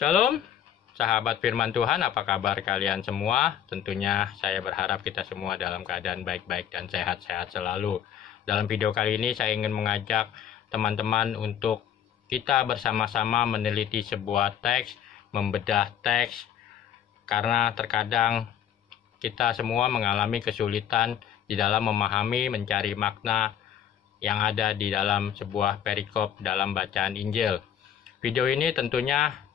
Shalom, sahabat firman Tuhan, apa kabar kalian semua? Tentunya saya berharap kita semua dalam keadaan baik-baik dan sehat-sehat selalu. Dalam video kali ini saya ingin mengajak teman-teman untuk kita bersama-sama meneliti sebuah teks, membedah teks, karena terkadang kita semua mengalami kesulitan di dalam memahami, mencari makna yang ada di dalam sebuah perikop dalam bacaan Injil. Video ini tentunya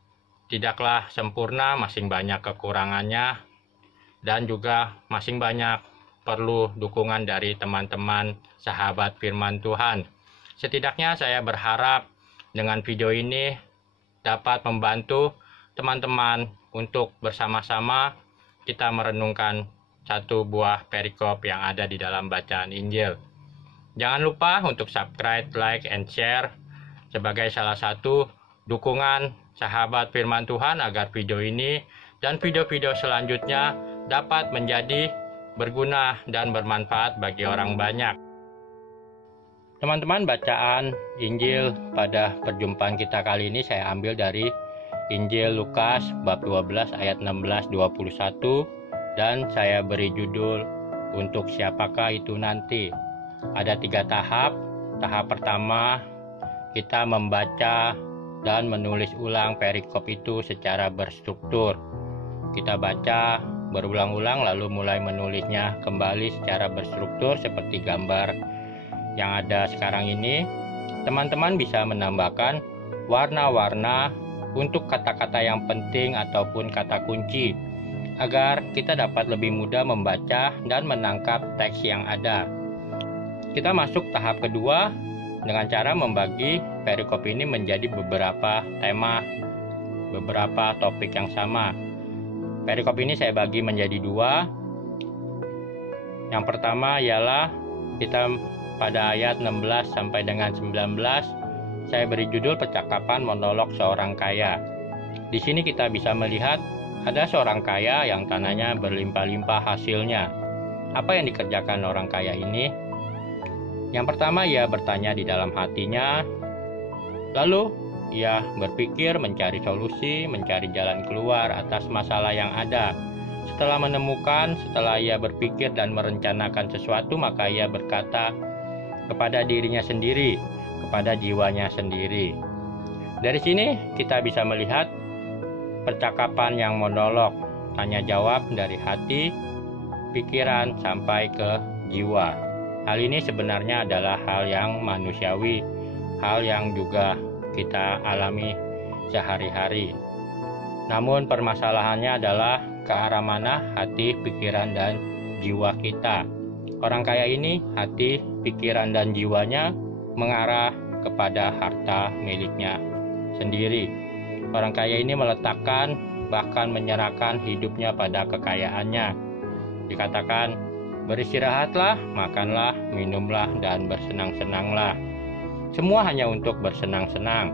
tidaklah sempurna, masing banyak kekurangannya, dan juga masing banyak perlu dukungan dari teman-teman sahabat firman Tuhan. Setidaknya saya berharap dengan video ini dapat membantu teman-teman untuk bersama-sama kita merenungkan satu buah perikop yang ada di dalam bacaan Injil. Jangan lupa untuk subscribe, like, and share sebagai salah satu dukungan sahabat firman Tuhan agar video ini dan video-video selanjutnya dapat menjadi berguna dan bermanfaat bagi orang banyak. Teman-teman, bacaan Injil pada perjumpaan kita kali ini saya ambil dari Injil Lukas bab 12 ayat 16-21 dan saya beri judul untuk siapakah itu nanti. Ada 3 tahap. Tahap pertama, kita membaca dan menulis ulang perikop itu secara berstruktur. Kita baca berulang-ulang lalu mulai menulisnya kembali secara berstruktur seperti gambar yang ada sekarang ini. Teman-teman bisa menambahkan warna-warna untuk kata-kata yang penting ataupun kata kunci agar kita dapat lebih mudah membaca dan menangkap teks yang ada. Kita masuk tahap kedua dengan cara membagi perikop ini menjadi beberapa tema, beberapa topik yang sama. Perikop ini saya bagi menjadi 2. Yang pertama ialah kita pada ayat 16 sampai dengan 19, saya beri judul percakapan monolog seorang kaya. Di sini kita bisa melihat ada seorang kaya yang tanahnya berlimpah-limpah hasilnya. Apa yang dikerjakan orang kaya ini? Yang pertama, ia bertanya di dalam hatinya, lalu ia berpikir mencari solusi, mencari jalan keluar atas masalah yang ada. Setelah ia berpikir dan merencanakan sesuatu, maka ia berkata kepada dirinya sendiri, kepada jiwanya sendiri. Dari sini kita bisa melihat percakapan yang monolog, tanya jawab dari hati, pikiran sampai ke jiwa. Hal ini sebenarnya adalah hal yang manusiawi, hal yang juga kita alami sehari-hari. Namun permasalahannya adalah ke arah mana hati, pikiran, dan jiwa kita. Orang kaya ini, hati, pikiran, dan jiwanya mengarah kepada harta miliknya sendiri. Orang kaya ini meletakkan, bahkan menyerahkan hidupnya pada kekayaannya. Dikatakan, beristirahatlah, makanlah, minumlah, dan bersenang-senanglah. Semua hanya untuk bersenang-senang.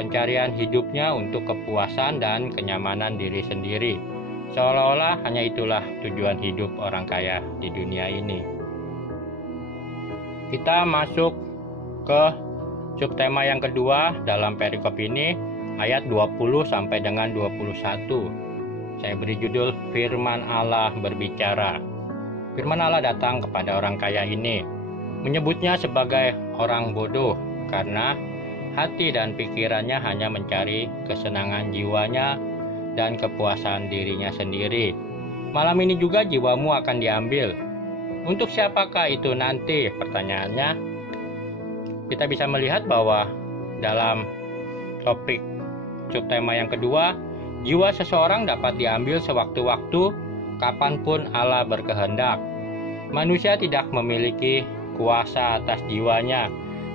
Pencarian hidupnya untuk kepuasan dan kenyamanan diri sendiri. Seolah-olah hanya itulah tujuan hidup orang kaya di dunia ini. Kita masuk ke subtema yang kedua dalam perikop ini, ayat 20 sampai dengan 21. Saya beri judul Firman Allah berbicara. Firman Allah datang kepada orang kaya ini, menyebutnya sebagai orang bodoh karena hati dan pikirannya hanya mencari kesenangan jiwanya dan kepuasan dirinya sendiri. Malam ini juga jiwamu akan diambil. Untuk siapakah itu nanti? Pertanyaannya. Kita bisa melihat bahwa dalam topik subtema yang kedua, jiwa seseorang dapat diambil sewaktu-waktu kapanpun Allah berkehendak. Manusia tidak memiliki kuasa atas jiwanya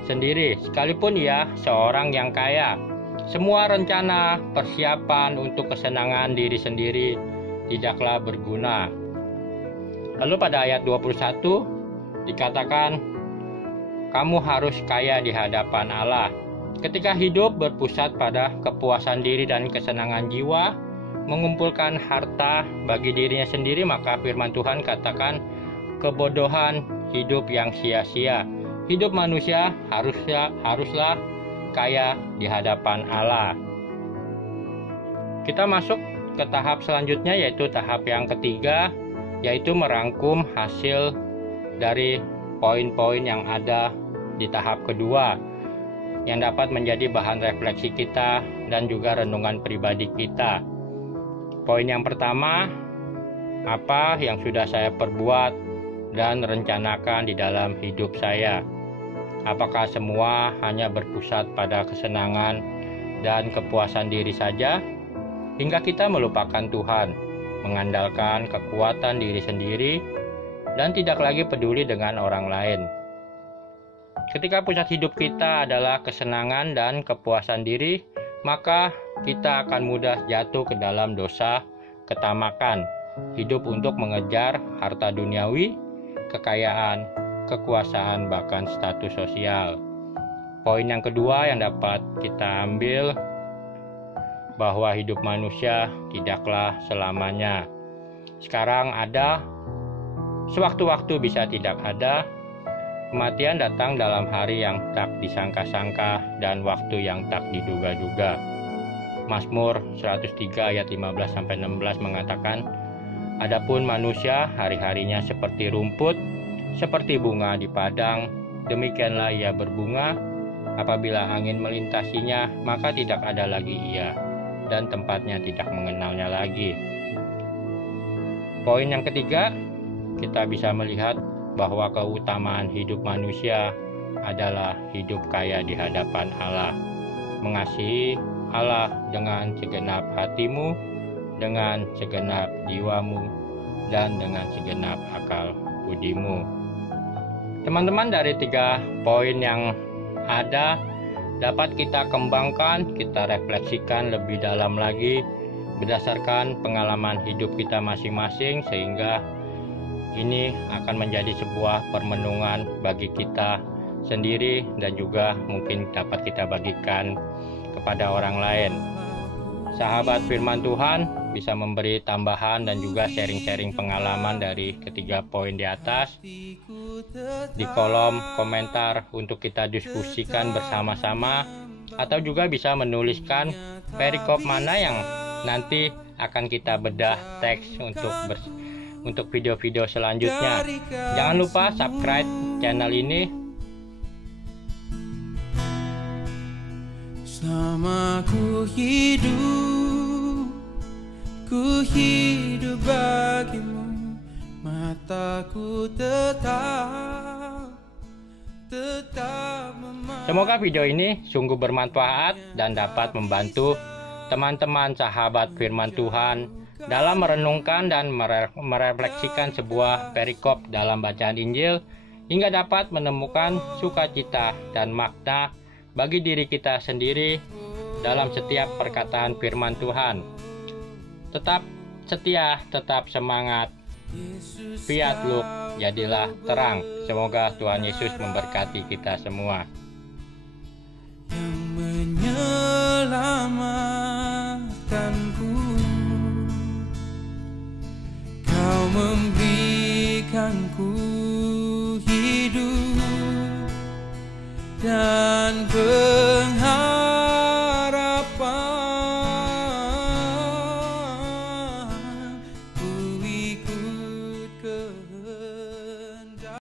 sendiri, sekalipun ia seorang yang kaya. Semua rencana, persiapan untuk kesenangan diri sendiri tidaklah berguna. Lalu pada ayat 21 dikatakan, kamu harus kaya di hadapan Allah. Ketika hidup berpusat pada kepuasan diri dan kesenangan jiwa, mengumpulkan harta bagi dirinya sendiri, maka firman Tuhan katakan kebodohan hidup yang sia-sia. Hidup manusia haruslah kaya di hadapan Allah. Kita masuk ke tahap selanjutnya, yaitu tahap yang ketiga, yaitu merangkum hasil dari poin-poin yang ada di tahap kedua yang dapat menjadi bahan refleksi kita dan juga renungan pribadi kita. Poin yang pertama, apa yang sudah saya perbuat dan rencanakan di dalam hidup saya? Apakah semua hanya berpusat pada kesenangan dan kepuasan diri saja, hingga kita melupakan Tuhan, mengandalkan kekuatan diri sendiri, dan tidak lagi peduli dengan orang lain? Ketika pusat hidup kita adalah kesenangan dan kepuasan diri, maka kita akan mudah jatuh ke dalam dosa ketamakan, hidup untuk mengejar harta duniawi, kekayaan, kekuasaan, bahkan status sosial. Poin yang kedua yang dapat kita ambil, bahwa hidup manusia tidaklah selamanya. Sekarang ada, sewaktu-waktu bisa tidak ada. Kematian datang dalam hari yang tak disangka-sangka dan waktu yang tak diduga-duga. Mazmur 103 ayat 15-16 mengatakan, "Adapun manusia hari-harinya seperti rumput, seperti bunga di padang, demikianlah ia berbunga. Apabila angin melintasinya, maka tidak ada lagi ia, dan tempatnya tidak mengenalnya lagi." Poin yang ketiga, kita bisa melihat bahwa keutamaan hidup manusia adalah hidup kaya di hadapan Allah, mengasihi Allah dengan segenap hatimu, dengan segenap jiwamu, dan dengan segenap akal budimu. Teman-teman, dari 3 poin yang ada dapat kita kembangkan, kita refleksikan lebih dalam lagi berdasarkan pengalaman hidup kita masing-masing, sehingga ini akan menjadi sebuah permenungan bagi kita sendiri dan juga mungkin dapat kita bagikan kepada orang lain. Sahabat firman Tuhan bisa memberi tambahan dan juga sharing-sharing pengalaman dari ketiga poin di atas di kolom komentar untuk kita diskusikan bersama-sama, atau juga bisa menuliskan perikop mana yang nanti akan kita bedah teks untuk video-video selanjutnya. Jangan lupa subscribe channel ini. Selama ku hidup bagimu, mataku tetap memandang. Semoga video ini sungguh bermanfaat dan dapat membantu teman-teman sahabat firman Tuhan dalam merenungkan dan merefleksikan sebuah perikop dalam bacaan Injil, hingga dapat menemukan sukacita dan makna bagi diri kita sendiri dalam setiap perkataan firman Tuhan. Tetap setia, tetap semangat. Fiat Lux, jadilah terang. Semoga Tuhan Yesus memberkati kita semua.